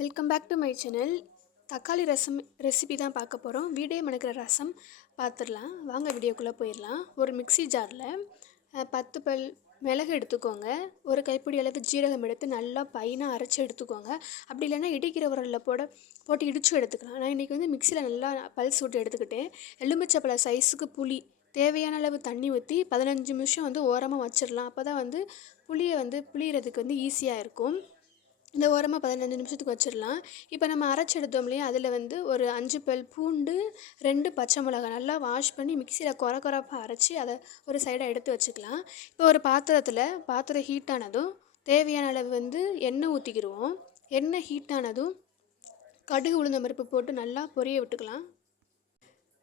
Welcome back to my channel. தக்காளி rasam recipe தான் பார்க்க போகிறோம். வீடே மணக்கிற ரசம் பார்த்துடலாம். வாங்க வீடியோக்குள்ளே போயிடலாம். ஒரு மிக்ஸி ஜாரில் 10 பல் மிளகு எடுத்துக்கோங்க. ஒரு கைப்பிடி அளவு ஜீரகம் எடுத்து நல்லா பைனாக அரைச்சி எடுத்துக்கோங்க. அப்படி இல்லைன்னா இடிக்கிற உரலில் போட்டு இடித்து எடுத்துக்கலாம். நான் இன்றைக்கி வந்து மிக்சியில் நல்லா பல்ஸ் விட்டு எடுத்துக்கிட்டேன். எலுமிச்சப்பழ சைஸுக்கு புளி, தேவையான அளவு தண்ணி ஊற்றி 15 நிமிஷம் வந்து ஓரமாக வச்சிடலாம். அப்போ தான் வந்து புளியை வந்து புளியறதுக்கு வந்து ஈஸியாக இருக்கும். இந்த ஓரமாக 15 நிமிஷத்துக்கு வச்சிடலாம். இப்போ நம்ம அரைச்சி எடுத்தோம் இல்லையா, அதில் வந்து ஒரு 5 பல் பூண்டு, 2 பச்சை மிளகாய் நல்லா வாஷ் பண்ணி மிக்சியில் கொரப்பாக அரைச்சி அதை ஒரு சைடாக எடுத்து வச்சுக்கலாம். இப்போ ஒரு பாத்திரம் ஹீட் ஆனதும் தேவையான அளவு வந்து எண்ணெய் ஊற்றிக்கிடுவோம். எண்ணெய் ஹீட் ஆனதும் கடுகு உளுந்தம் பருப்பு போட்டு நல்லா பொரிய விட்டுக்கலாம்.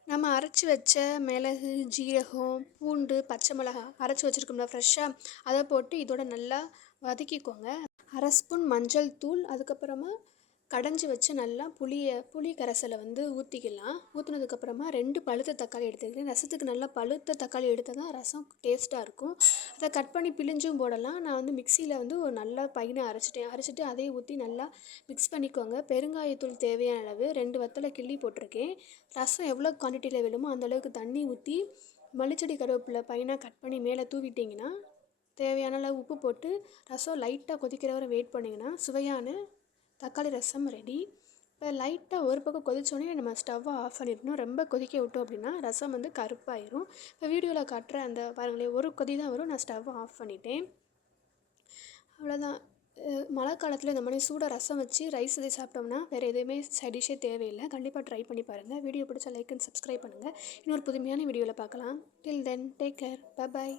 நம்ம அரைச்சி வச்ச மிளகு, ஜீரகம், பூண்டு, பச்சை மிளகாய் அரைச்சி வச்சுருக்கோம்ல ஃப்ரெஷ்ஷாக, அதை போட்டு இதோட நல்லா வதக்கிக்கோங்க. 1/2 ஸ்பூன் மஞ்சள் தூள், அதுக்கப்புறமா கடைஞ்சி வச்சு நல்லா புளி கரைசலை வந்து ஊற்றிக்கலாம். ஊற்றினதுக்கப்புறமா 2 பழுத்த தக்காளி எடுத்துக்கிறேன். ரசத்துக்கு நல்லா பழுத்த தக்காளி எடுத்தால் தான் ரசம் டேஸ்ட்டாக இருக்கும். அதை கட் பண்ணி பிழிஞ்சும் போடலாம். நான் வந்து மிக்சியில் வந்து ஒரு நல்லா பையனை அரைச்சிட்டு அதையும் ஊற்றி நல்லா மிக்ஸ் பண்ணிக்கோங்க. பெருங்காயத்தூள் தேவையான அளவு 2 வத்தலை கிள்ளி போட்டிருக்கேன். ரசம் எவ்வளோ குவான்டிட்டியில் வேணுமோ அந்தளவுக்கு தண்ணி ஊற்றி மல்லிச்செடி கருவேப்பிலை பையனாக கட் பண்ணி மேலே தூவிட்டிங்கன்னா, தேவையான அளவு உப்பு போட்டு ரசம் லைட்டாக கொதிக்கிற வரை வெயிட் பண்ணிங்கன்னா சுவையான தக்காளி ரசம் ரெடி. இப்போ லைட்டாக ஒரு பக்கம் கொதிச்சோடனே நம்ம ஸ்டவ்வை ஆஃப் பண்ணிடணும். ரொம்ப கொதிக்க விட்டோம் அப்படின்னா ரசம் வந்து கருப்பாயிரும். இப்போ வீடியோவில் காட்டுற அந்த பாருங்களேன், ஒரு கொதி தான் வரும். நான் ஸ்டவ்வை ஆஃப் பண்ணிட்டேன். அவ்வளோதான். மழை காலத்தில் இந்த மாதிரி சூடாக ரசம் வச்சு ரைஸ் இதை சாப்பிட்டோம்னா வேறு எதுவுமே சைடிஷே தேவையில்லை. கண்டிப்பாக ட்ரை பண்ணி பாருங்கள். வீடியோ பிடிச்சா லைக் அண்ட் சப்ஸ்கிரைப் பண்ணுங்கள். இன்னொரு புதுமையான வீடியோவில் பார்க்கலாம். டில் தென் டேக் கேர். பை.